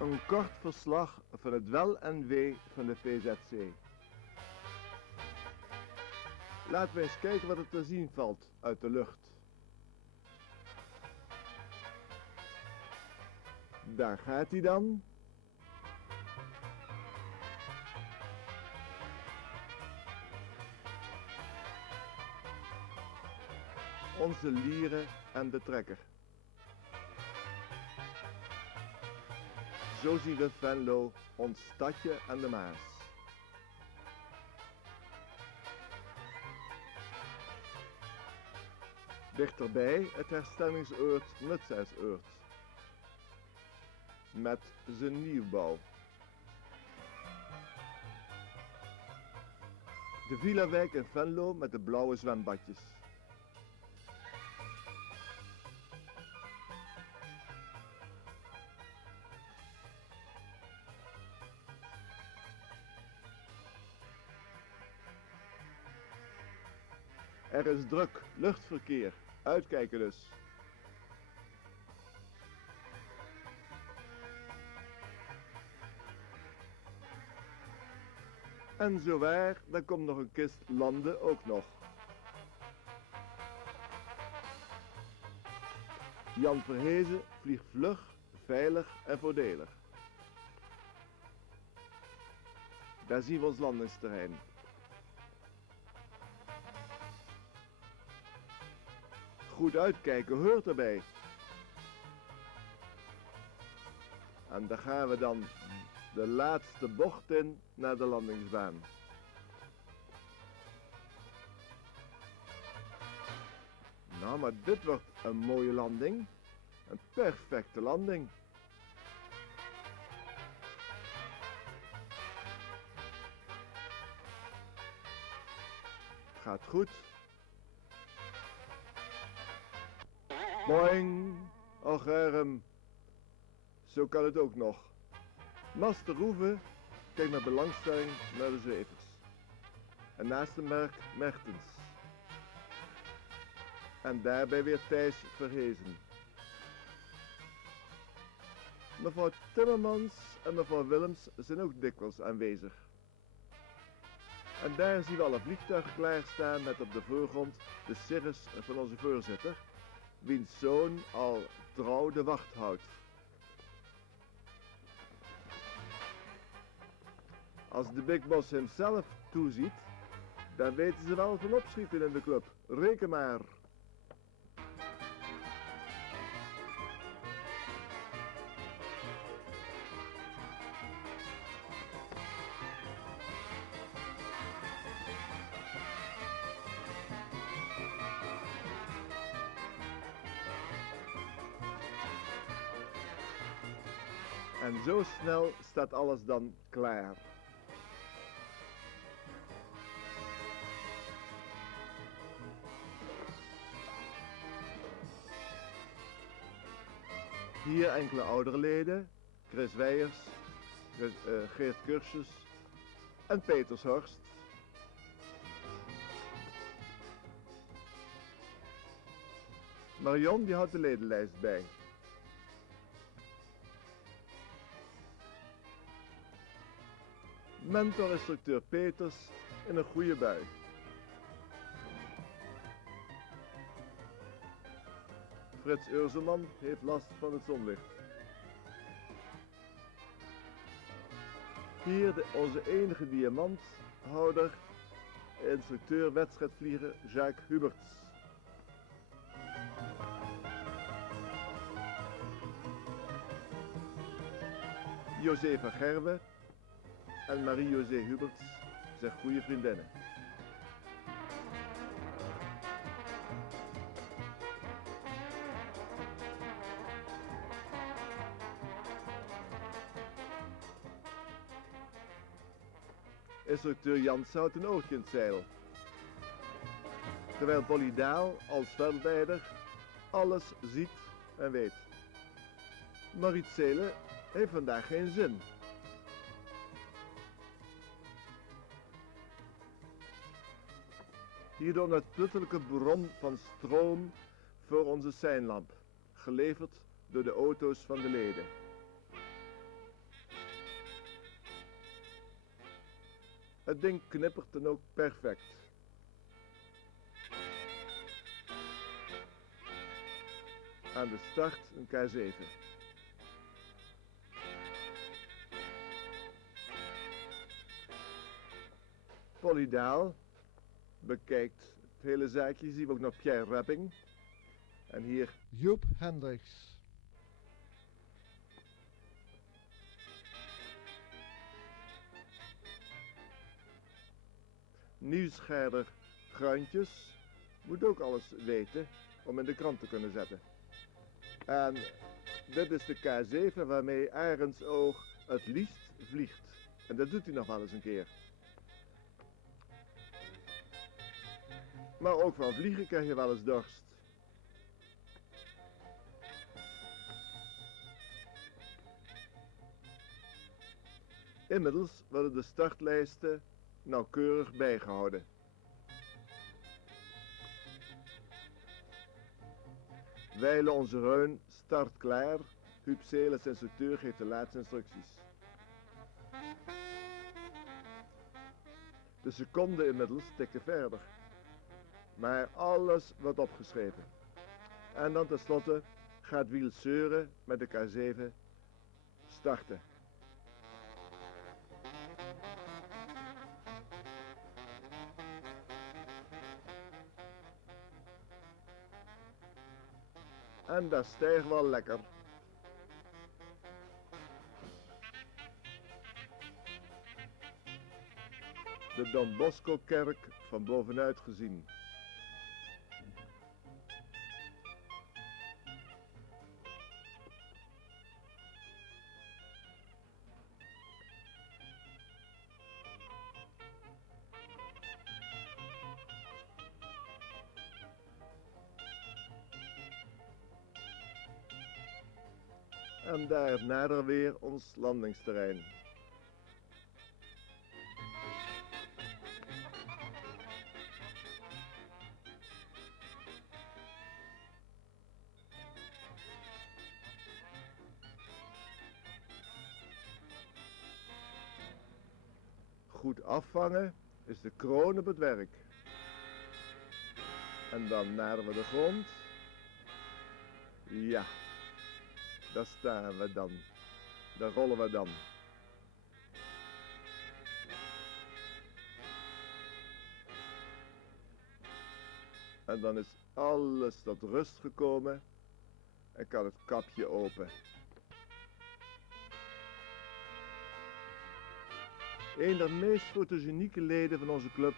Een kort verslag van het wel en wee van de VZC. Laten we eens kijken wat er te zien valt uit de lucht. Daar gaat hij dan. Onze lieren en de trekker. Zo zien we Venlo, ons stadje aan de Maas. Dichterbij het herstellingsoord Nutshuisoord. Met zijn nieuwbouw. De Villawijk in Venlo met de blauwe zwembadjes. Er is druk, luchtverkeer, uitkijken dus. En zowaar, dan komt nog een kist landen ook nog. Jan Verhezen vliegt vlug, veilig en voordelig. Daar zien we ons landingsterrein. Goed uitkijken hoort erbij. En daar gaan we dan de laatste bocht in naar de landingsbaan. Nou, maar dit wordt een mooie landing. Een perfecte landing. Gaat goed. Boing. Och Germ. Zo kan het ook nog. Master Roeven kijkt met belangstelling naar de zwevers. En naast de merk Mertens. En daarbij weer Thijs Verhezen. Mevrouw Timmermans en mevrouw Willems zijn ook dikwijls aanwezig. En daar zien we alle vliegtuigen klaarstaan met op de voorgrond de cirrus van onze voorzitter, wiens zoon al trouw de wacht houdt. Als de Big Boss hemzelf toeziet, dan weten ze wel van opschieten in de club. Reken maar. En zo snel staat alles dan klaar. Hier enkele oudere leden, Chris Weijers, Geert Cursus en Petershorst. Marion die houdt de ledenlijst bij. Mentor-instructeur Peters in een goede bui. Frits Urzelman heeft last van het zonlicht. Hier onze enige diamanthouder, instructeur wedstrijdvlieger Jacques Huberts. José van Gerwen en Marie-José Huberts zijn goede vriendinnen. Instructeur Jans houdt een oogje in het zeil. Terwijl Polly Daal als veldleider alles ziet en weet. Mariet Zelen heeft vandaag geen zin. Hier de onuitputtelijke bron van stroom voor onze seinlamp, geleverd door de auto's van de leden. Het ding knippert dan ook perfect. Aan de start een K7. Polly Daal bekijkt het hele zaakje. Zien we ook nog Pierre Rapping. En hier Joep Hendricks. nieuwsgeider Gruintjes moet ook alles weten om in de krant te kunnen zetten. En dit is de K7 waarmee Arendsoog het liefst vliegt. En dat doet hij nog wel eens een keer. Maar ook van vliegen krijg je wel eens dorst. Inmiddels worden de startlijsten nauwkeurig bijgehouden. Wijlen onze Reun start klaar. Huub Seles, instructeur, geeft de laatste instructies. De seconden inmiddels tikken verder. Maar alles wordt opgeschreven. En dan tenslotte gaat Wiel Seuren met de K7 starten. En dat stijgt wel lekker. De Don Bosco-kerk van bovenuit gezien. En daar nader weer ons landingsterrein. Goed afvangen is de kroon op het werk. En dan naderen we de grond. Ja. Daar staan we dan. Daar rollen we dan. En dan is alles tot rust gekomen en kan het kapje open. Een der meest fotogenieke leden van onze club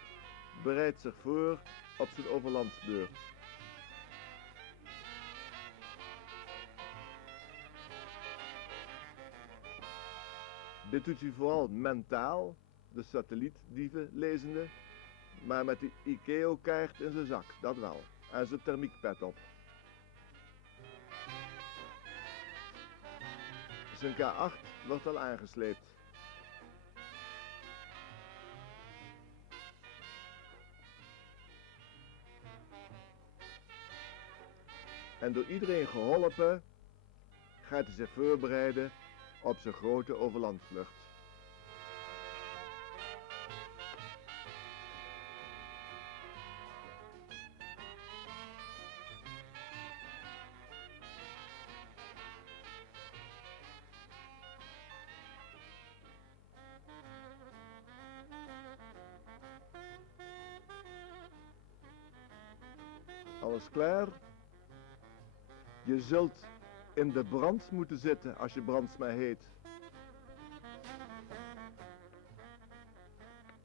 bereidt zich voor op zijn overlandsbeurt. Dit doet hij vooral mentaal, de satellietdieven lezende, maar met die ICAO-kaart in zijn zak, dat wel. En zijn thermiekpet op. Zijn K8 wordt al aangesleept. En door iedereen geholpen gaat hij zich voorbereiden op zijn grote overlandvlucht. Alles klaar? Je zult in de brand moeten zitten als je Brandsma heet.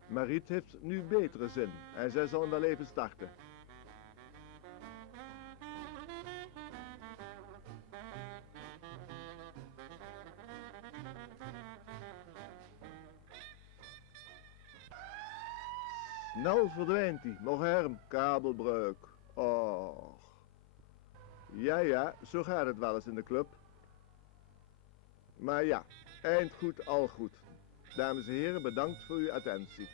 Mariet heeft nu betere zin en zij zal wel even starten. Snel verdwijnt hij, Mogerm, kabelbreuk. Och. Ja, zo gaat het wel eens in de club. Maar ja, eind goed, al goed. Dames en heren, bedankt voor uw attentie.